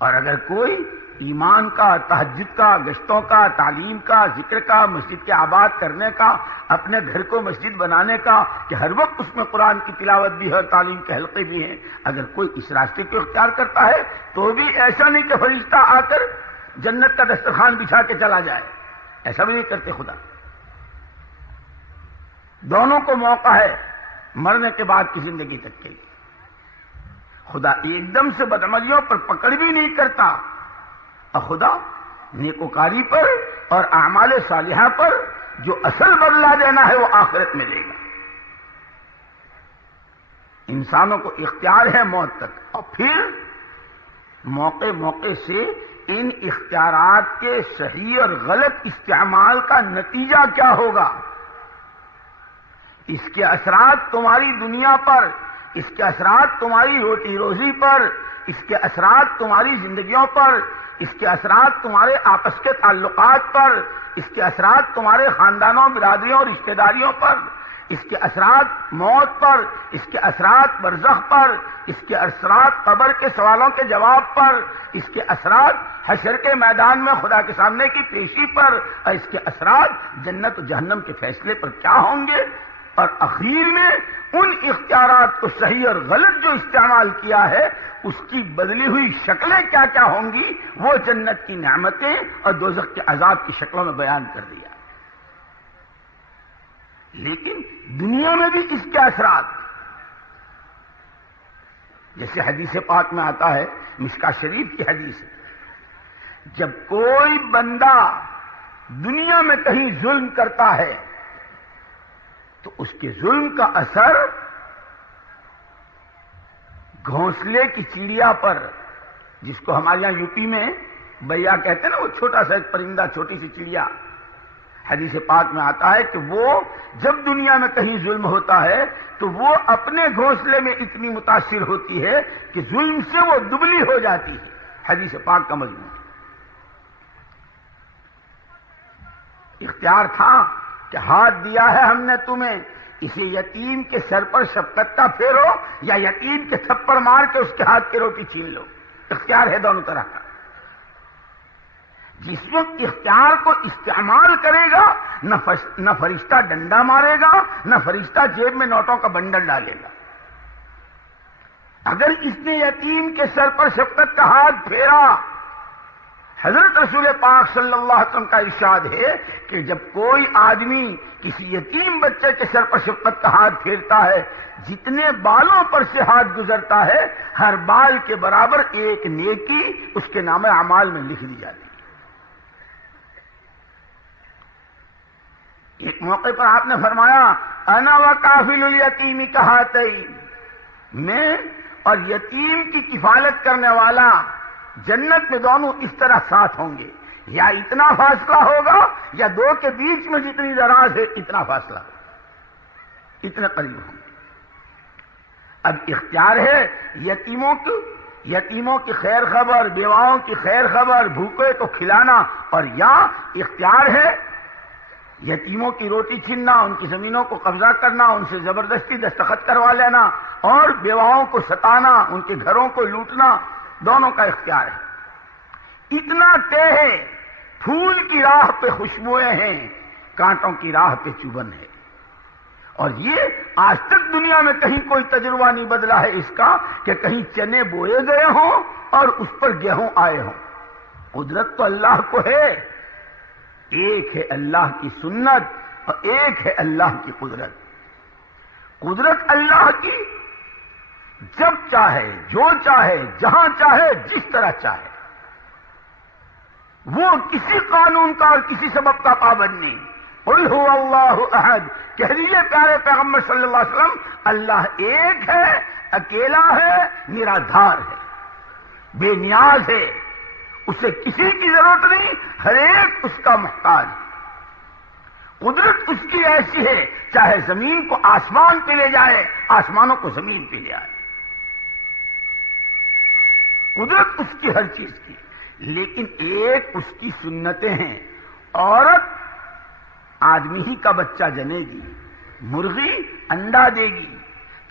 اور اگر کوئی ایمان کا، تہجد کا، گشتوں کا، تعلیم کا، ذکر کا، مسجد کے آباد کرنے کا، اپنے گھر کو مسجد بنانے کا کہ ہر وقت اس میں قرآن کی تلاوت بھی ہے اور تعلیم کے حلقے بھی ہیں، اگر کوئی اس راستے کو اختیار کرتا ہے تو بھی ایسا نہیں کہ فرشتہ آ کر جنت کا دسترخوان بچھا کے چلا جائے، ایسا بھی نہیں کرتے خدا۔ دونوں کو موقع ہے مرنے کے بعد کی زندگی تک کے لیے۔ خدا ایک دم سے بدعملیوں پر پکڑ بھی نہیں کرتا، اور خدا نیکوکاری پر اور اعمال صالحہ پر جو اصل بدلہ دینا ہے وہ آخرت میں لے گا۔ انسانوں کو اختیار ہے موت تک، اور پھر موقع موقع سے ان اختیارات کے صحیح اور غلط استعمال کا نتیجہ کیا ہوگا، اس کے اثرات تمہاری دنیا پر، اس کے اثرات تمہاری روٹی روزی پر، اس کے اثرات تمہاری زندگیوں پر، اس کے اثرات تمہارے آپس کے تعلقات پر، اس کے اثرات تمہارے خاندانوں، برادریوں اور رشتہ داریوں پر، اس کے اثرات موت پر، اس کے اثرات برزخ پر، اس کے اثرات قبر کے سوالوں کے جواب پر، اس کے اثرات حشر کے میدان میں خدا کے سامنے کی پیشی پر، اور اس کے اثرات جنت و جہنم کے فیصلے پر کیا ہوں گے، اور اخیر میں ان اختیارات کو صحیح اور غلط جو استعمال کیا ہے اس کی بدلی ہوئی شکلیں کیا کیا ہوں گی، وہ جنت کی نعمتیں اور دوزخ کے عذاب کی شکلوں میں بیان کر دیا۔ لیکن دنیا میں بھی اس کے اثرات، جیسے حدیث پاک میں آتا ہے، مشکاۃ شریف کی حدیث ہے، جب کوئی بندہ دنیا میں کہیں ظلم کرتا ہے تو اس کے ظلم کا اثر گھونسلے کی چڑیا پر، جس کو ہمارے یہاں یو پی میں بیا کہتے ہیں نا، وہ چھوٹا سا ایک پرندہ، چھوٹی سی چڑیا، حدیث پاک میں آتا ہے کہ وہ جب دنیا میں کہیں ظلم ہوتا ہے تو وہ اپنے گھونسلے میں اتنی متاثر ہوتی ہے کہ ظلم سے وہ دبلی ہو جاتی ہے۔ حدیث پاک کا مضمون اختیار تھا کہ ہاتھ دیا ہے ہم نے تمہیں، اسے یتیم کے سر پر شفقت کا پھیرو یا یتیم کے تھپڑ مار کے اس کے ہاتھ کی روٹی چھین لو، اختیار ہے دونوں طرح کا۔ جس وقت اختیار کو استعمال کرے گا نہ فرشتہ ڈنڈا مارے گا، نہ فرشتہ جیب میں نوٹوں کا بنڈل ڈالے گا۔ اگر اس نے یتیم کے سر پر شفقت کا ہاتھ پھیرا، حضرت رسول پاک صلی اللہ علیہ وسلم کا ارشاد ہے کہ جب کوئی آدمی کسی یتیم بچے کے سر پر شفقت کا ہاتھ پھیرتا ہے، جتنے بالوں پر سے ہاتھ گزرتا ہے ہر بال کے برابر ایک نیکی اس کے نام اعمال میں لکھ دی جاتی ہے۔ ایک موقع پر آپ نے فرمایا، انا وکافل الیتیم کہاتین، میں اور یتیم کی کفالت کرنے والا جنت میں دونوں اس طرح ساتھ ہوں گے، یا اتنا فاصلہ ہوگا یا دو کے بیچ میں جتنی دراز ہے اتنا فاصلہ ہوگا، اتنے قریب ہوں گے۔ اب اختیار ہے یتیموں کی خیر خبر، بیواؤں کی خیر خبر، بھوکے کو کھلانا، اور یا اختیار ہے یتیموں کی روٹی چھیننا، ان کی زمینوں کو قبضہ کرنا، ان سے زبردستی دستخط کروا لینا، اور بیواؤں کو ستانا، ان کے گھروں کو لوٹنا، دونوں کا اختیار ہے۔ اتنا طے ہے، پھول کی راہ پہ خوشبوئیں ہیں، کانٹوں کی راہ پہ چبھن ہے، اور یہ آج تک دنیا میں کہیں کوئی تجربہ نہیں بدلا ہے اس کا کہ کہیں چنے بوئے گئے ہوں اور اس پر گیہوں آئے ہوں۔ قدرت تو اللہ کو ہے، ایک ہے اللہ کی سنت اور ایک ہے اللہ کی قدرت۔ قدرت اللہ کی جب چاہے، جو چاہے، جہاں چاہے، جس طرح چاہے، وہ کسی قانون کا اور کسی سبب کا پابند نہیں۔ قل هو اللہ احد، کہہ دیجئے پیارے پیغمبر صلی اللہ علیہ وسلم، اللہ ایک ہے، اکیلا ہے، نرادھار ہے، بے نیاز ہے، اسے کسی کی ضرورت نہیں، ہر ایک اس کا محتاج۔ قدرت اس کی ایسی ہے، چاہے زمین کو آسمان پہ لے جائے، آسمانوں کو زمین پہ لے آئے، قدرت اس کی ہر چیز کی۔ لیکن ایک اس کی سنتیں ہیں، عورت آدمی ہی کا بچہ جنے گی، مرغی انڈا دے گی،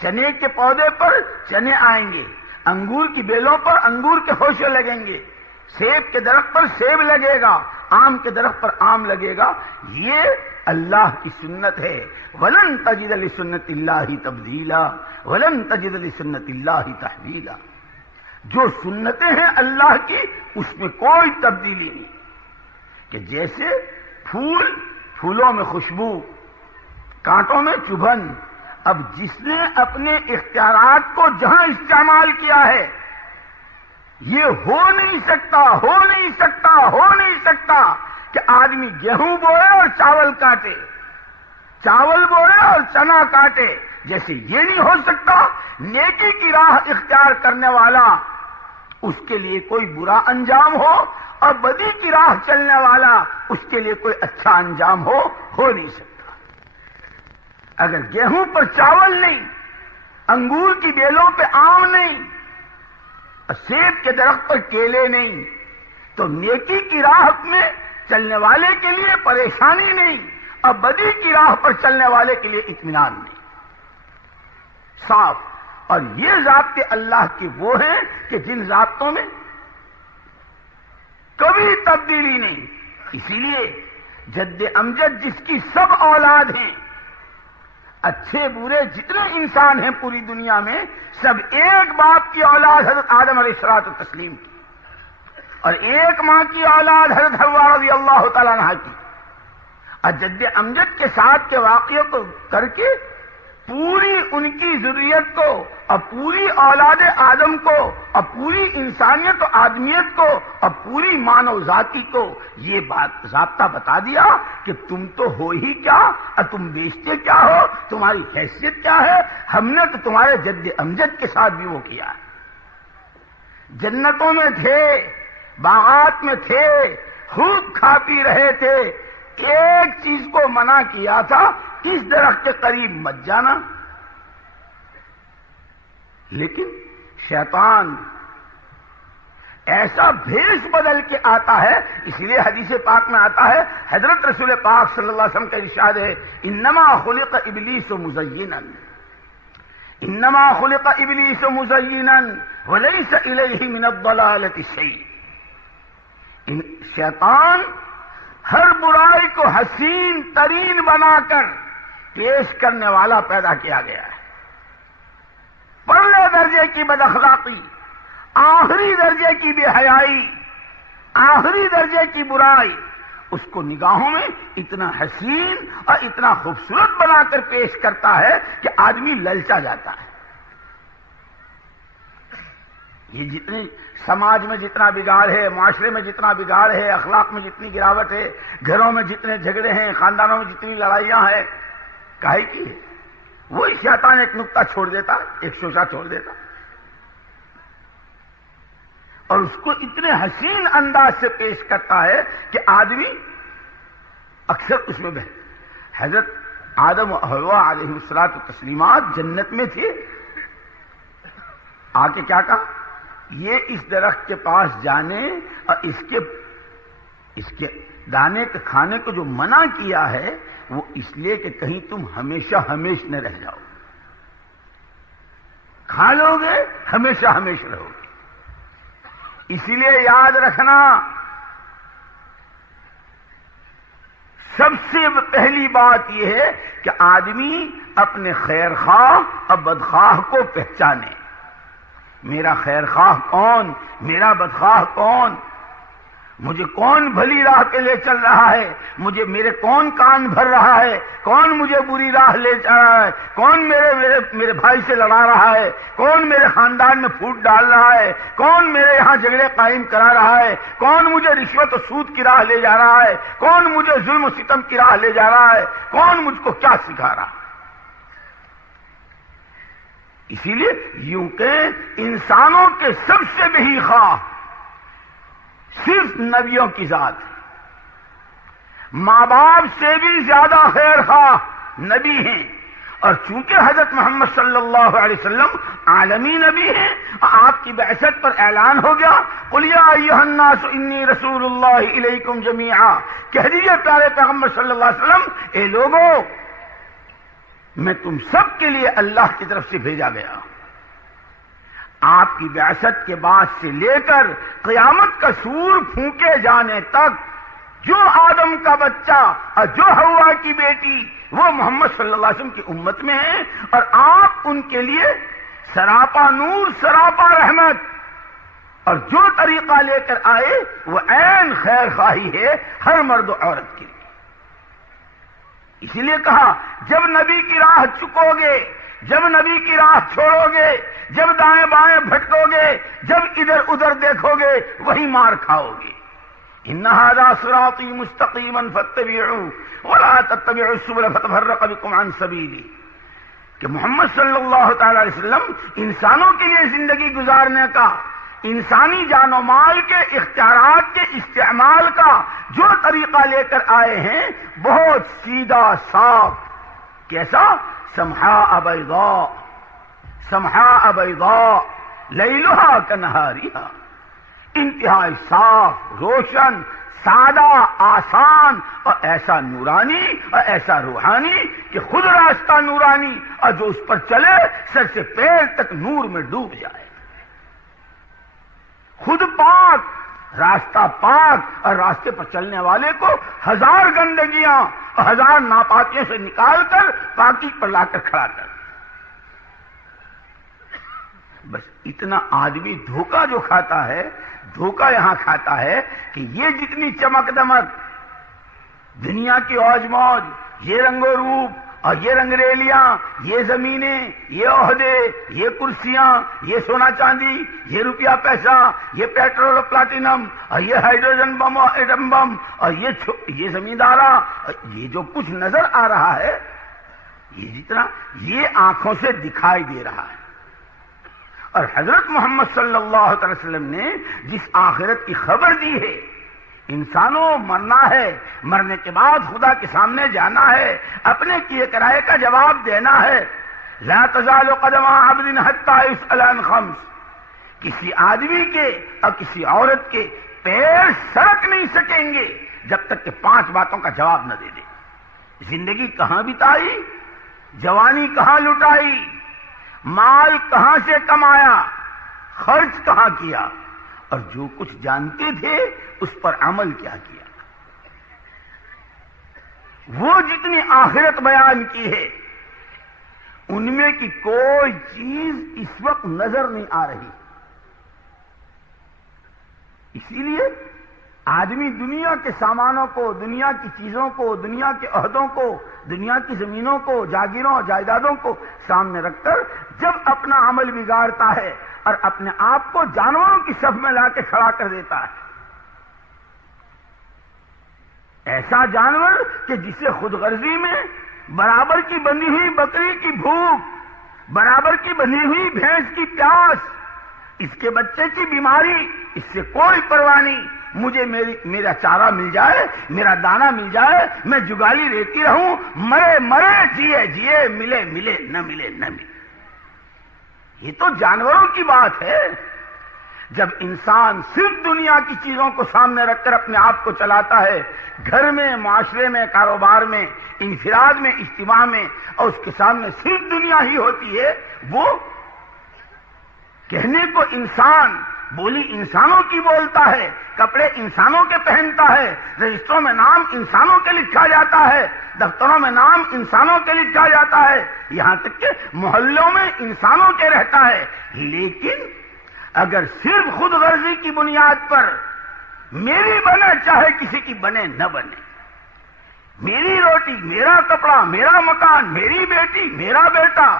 چنے کے پودے پر چنے آئیں گے، انگور کی بیلوں پر انگور کے خوشے لگیں گے، سیب کے درخت پر سیب لگے گا، آم کے درخت پر آم لگے گا. یہ اللہ کی سنت ہے. وَلَن تَجِدَ لِسُنَّتِ اللَّهِ تَبْدِيلًا وَلَن تَجِدَ لِسُنَّتِ اللَّهِ تَحْوِيلًا. جو سنتیں ہیں اللہ کی اس میں کوئی تبدیلی نہیں. کہ جیسے پھولوں میں خوشبو، کانٹوں میں چبھن. اب جس نے اپنے اختیارات کو جہاں استعمال کیا ہے، یہ ہو نہیں سکتا کہ آدمی گیہوں بوئے اور چاول کاٹے، چاول بوئے اور چنا کاٹے. جیسے یہ نہیں ہو سکتا نیکی کی راہ اختیار کرنے والا اس کے لیے کوئی برا انجام ہو اور بدی کی راہ چلنے والا اس کے لیے کوئی اچھا انجام ہو نہیں سکتا. اگر گیہوں پر چاول نہیں، انگور کی بیلوں پہ آم نہیں، سیب کے درخت پر کیلے نہیں، تو نیکی کی راہ میں چلنے والے کے لیے پریشانی نہیں اور بدی کی راہ پر چلنے والے کے لیے اطمینان نہیں. صاف. اور یہ ضابطے اللہ کے وہ ہیں کہ جن ضابطوں میں کبھی تبدیلی نہیں. اسی لیے جد امجد جس کی سب اولاد ہیں، اچھے برے جتنے انسان ہیں پوری دنیا میں، سب ایک باپ کی اولاد حضرت آدم علیہ الصلوۃ والتسلیم کی، اور ایک ماں کی اولاد حضرت حوا رضی اللہ تعالیٰ عنہا کی. اور جد امجد کے ساتھ کے واقعوں کو کر کے پوری ان کی ذریت کو اور پوری اولاد آدم کو اور پوری انسانیت و آدمیت کو اور پوری مانو ذاتی کو یہ بات ضابطہ بتا دیا کہ تم تو ہو ہی کیا اور تم بیچتے کیا ہو، تمہاری حیثیت کیا ہے. ہم نے تو تمہارے جد امجد کے ساتھ بھی وہ کیا. جنتوں میں تھے، باغات میں تھے، خوب کھا پی رہے تھے. ایک چیز کو منع کیا تھا، کس درخت کے قریب مت جانا. لیکن شیطان ایسا بھیس بدل کے آتا ہے. اس لیے حدیث پاک میں آتا ہے، حضرت رسول پاک صلی اللہ علیہ وسلم کا ارشاد ہے، انما خلق ابلیس مزینا، انما خلق ابلیس مزینا ولیس الیہ من الضلالۃ شیء. شیطان ہر برائی کو حسین ترین بنا کر پیش کرنے والا پیدا کیا گیا ہے. پرلے درجے کی بد اخلاقی، آخری درجے کی بے حیائی، آخری درجے کی برائی، اس کو نگاہوں میں اتنا حسین اور اتنا خوبصورت بنا کر پیش کرتا ہے کہ آدمی للچا جاتا ہے. یہ جتنی سماج میں جتنا بگاڑ ہے، معاشرے میں جتنا بگاڑ ہے، اخلاق میں جتنی گراوٹ ہے، گھروں میں جتنے جھگڑے ہیں، خاندانوں میں جتنی لڑائیاں ہیں، کاہے کی ہے؟ وہی شیطان ایک نقطہ چھوڑ دیتا، ایک شوشہ چھوڑ دیتا اور اس کو اتنے حسین انداز سے پیش کرتا ہے کہ آدمی اکثر اس میں بہت. حضرت آدم و حوا علیہ الصلوۃ والتسلیمات جنت میں تھے. آ کے کیا کہا؟ یہ اس درخت کے پاس جانے اور اس کے دانے کے کھانے کو جو منع کیا ہے وہ اس لیے کہ کہیں تم ہمیشہ نہ رہ جاؤ. کھا لو گے ہمیشہ رہو گے. اسی لیے یاد رکھنا، سب سے پہلی بات یہ ہے کہ آدمی اپنے خیر خواہ اور بدخواہ کو پہچانے. میرا خیر خواہ کون، میرا بدخواہ کون، مجھے کون بھلی راہ کے لے چل رہا ہے، مجھے میرے کون کان بھر رہا ہے، کون مجھے بری راہ لے چل رہا ہے، کون میرے بھائی سے لڑا رہا ہے، کون میرے خاندان میں پھوٹ ڈال رہا ہے، کون میرے یہاں جھگڑے قائم کرا رہا ہے، کون مجھے رشوت و سود کی راہ لے جا رہا ہے، کون مجھے ظلم و ستم کی راہ لے جا رہا ہے، کون مجھ کو کیا سکھا رہا ہے. اسی لیے یوں کہ انسانوں کے سب سے بہی خواہ صرف نبیوں کی ذات ہے. ماں باپ سے بھی زیادہ خیر خواہ نبی ہیں، اور چونکہ حضرت محمد صلی اللہ علیہ وسلم عالمی نبی ہیں، آپ کی بعثت پر اعلان ہو گیا، قل یا ایھا الناس انی رسول اللہ الیکم جمیعا. کہہ دیجیے پیارے پیغمبر صلی اللہ علیہ وسلم، اے لوگوں میں تم سب کے لیے اللہ کی طرف سے بھیجا گیا. آپ کی بعثت کے بعد سے لے کر قیامت کا سور پھونکے جانے تک جو آدم کا بچہ اور جو حوا کی بیٹی وہ محمد صلی اللہ علیہ وسلم کی امت میں ہیں، اور آپ ان کے لیے سراپا نور سراپا رحمت، اور جو طریقہ لے کر آئے وہ عین خیر خواہی ہے ہر مرد و عورت کے لیے۔ اسی لیے کہا جب نبی کی راہ چکو گے، جب نبی کی راہ چھوڑو گے، جب دائیں بائیں بھٹکو گے، جب ادھر ادھر دیکھو گے وہی مار کھاؤ گے۔ ان ھذا صراطی مستقیما فاتبعوہ ولا تتبعوا السبل فتفرق بکم عن سبیلہ، کہ محمد صلی اللہ تعالی علیہ وسلم انسانوں کے لیے زندگی گزارنے کا، انسانی جان و مال کے اختیارات کے استعمال کا جو طریقہ لے کر آئے ہیں بہت سیدھا صاف، کیسا؟ سمحاء بیضاء، سمحاء بیضاء لیلھا کنہاریھا، انتہائی صاف، روشن، سادہ، آسان، اور ایسا نورانی اور ایسا روحانی کہ خود راستہ نورانی، اور جو اس پر چلے سر سے پیر تک نور میں ڈوب جائے، خود پاک، راستہ پاک، اور راستے پر چلنے والے کو ہزار گندگیاں اور ہزار ناپاکیوں سے نکال کر پاکی پر لا کر کھڑا کر۔ بس اتنا آدمی دھوکہ جو کھاتا ہے، دھوکہ یہاں کھاتا ہے کہ یہ جتنی چمک دمک، دنیا کی اوج موج، یہ رنگ و روپ اور یہ رنگریلیاں، یہ زمینیں، یہ عہدے، یہ کرسیاں، یہ سونا چاندی، یہ روپیہ پیسہ، یہ پیٹرول اور پلاٹینم، اور یہ ہائیڈروجن بم اور ایٹم بم، اور یہ زمیندارہ، یہ جو کچھ نظر آ رہا ہے، یہ جتنا یہ آنکھوں سے دکھائی دے رہا ہے۔ اور حضرت محمد صلی اللہ علیہ وسلم نے جس آخرت کی خبر دی ہے، انسانوں مرنا ہے، مرنے کے بعد خدا کے سامنے جانا ہے، اپنے کیے کرائے کا جواب دینا ہے۔ لا تزال قدم عبد حتی یسأل عن خمس، کسی آدمی کے اور کسی عورت کے پیر سرک نہیں سکیں گے جب تک کہ 5 باتوں کا جواب نہ دے دے۔ زندگی کہاں بتائی، جوانی کہاں لٹائی، مال کہاں سے کمایا، خرچ کہاں کیا، اور جو کچھ جانتے تھے اس پر عمل کیا کیا۔ وہ جتنی آخرت بیان کی ہے ان میں کی کوئی چیز اس وقت نظر نہیں آ رہی۔ اسی لیے آدمی دنیا کے سامانوں کو، دنیا کی چیزوں کو، دنیا کے عہدوں کو، دنیا کی زمینوں کو، جاگیروں اور جائیدادوں کو سامنے رکھ کر جب اپنا عمل بگاڑتا ہے اور اپنے آپ کو جانوروں کی صف میں لا کے کھڑا کر دیتا ہے، ایسا جانور کہ جسے خود غرضی میں برابر کی بندھی ہوئی بکری کی بھوک، برابر کی بندھی ہوئی بھینس کی پیاس، اس کے بچے کی بیماری، اس سے کوئی پرواہ نہیں، مجھے میرا چارہ مل جائے، میرا دانہ مل جائے، میں جگالی رہتی رہوں، مرے مرے، جیے جیے، ملے ملے، نہ ملے نہ ملے۔ یہ تو جانوروں کی بات ہے۔ جب انسان صرف دنیا کی چیزوں کو سامنے رکھ کر اپنے آپ کو چلاتا ہے، گھر میں، معاشرے میں، کاروبار میں، انفراد میں، اجتماع میں، اور اس کے سامنے صرف دنیا ہی ہوتی ہے، وہ کہنے کو انسان، بولی انسانوں کی بولتا ہے، کپڑے انسانوں کے پہنتا ہے، رجسٹروں میں نام انسانوں کے لکھا جاتا ہے، دفتروں میں نام انسانوں کے لکھا جاتا ہے، یہاں تک کہ محلوں میں انسانوں کے رہتا ہے، لیکن اگر صرف خود غرضی کی بنیاد پر میری بنے چاہے کسی کی بنے نہ بنے، میری روٹی، میرا کپڑا، میرا مکان، میری بیٹی، میرا بیٹا،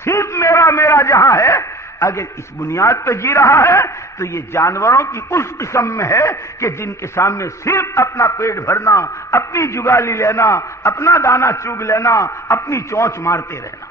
صرف میرا میرا جہاں ہے، اگر اس بنیاد پہ جی رہا ہے تو یہ جانوروں کی اس قسم میں ہے کہ جن کے سامنے صرف اپنا پیٹ بھرنا، اپنی جگالی لینا، اپنا دانہ چوگ لینا، اپنی چونچ مارتے رہنا۔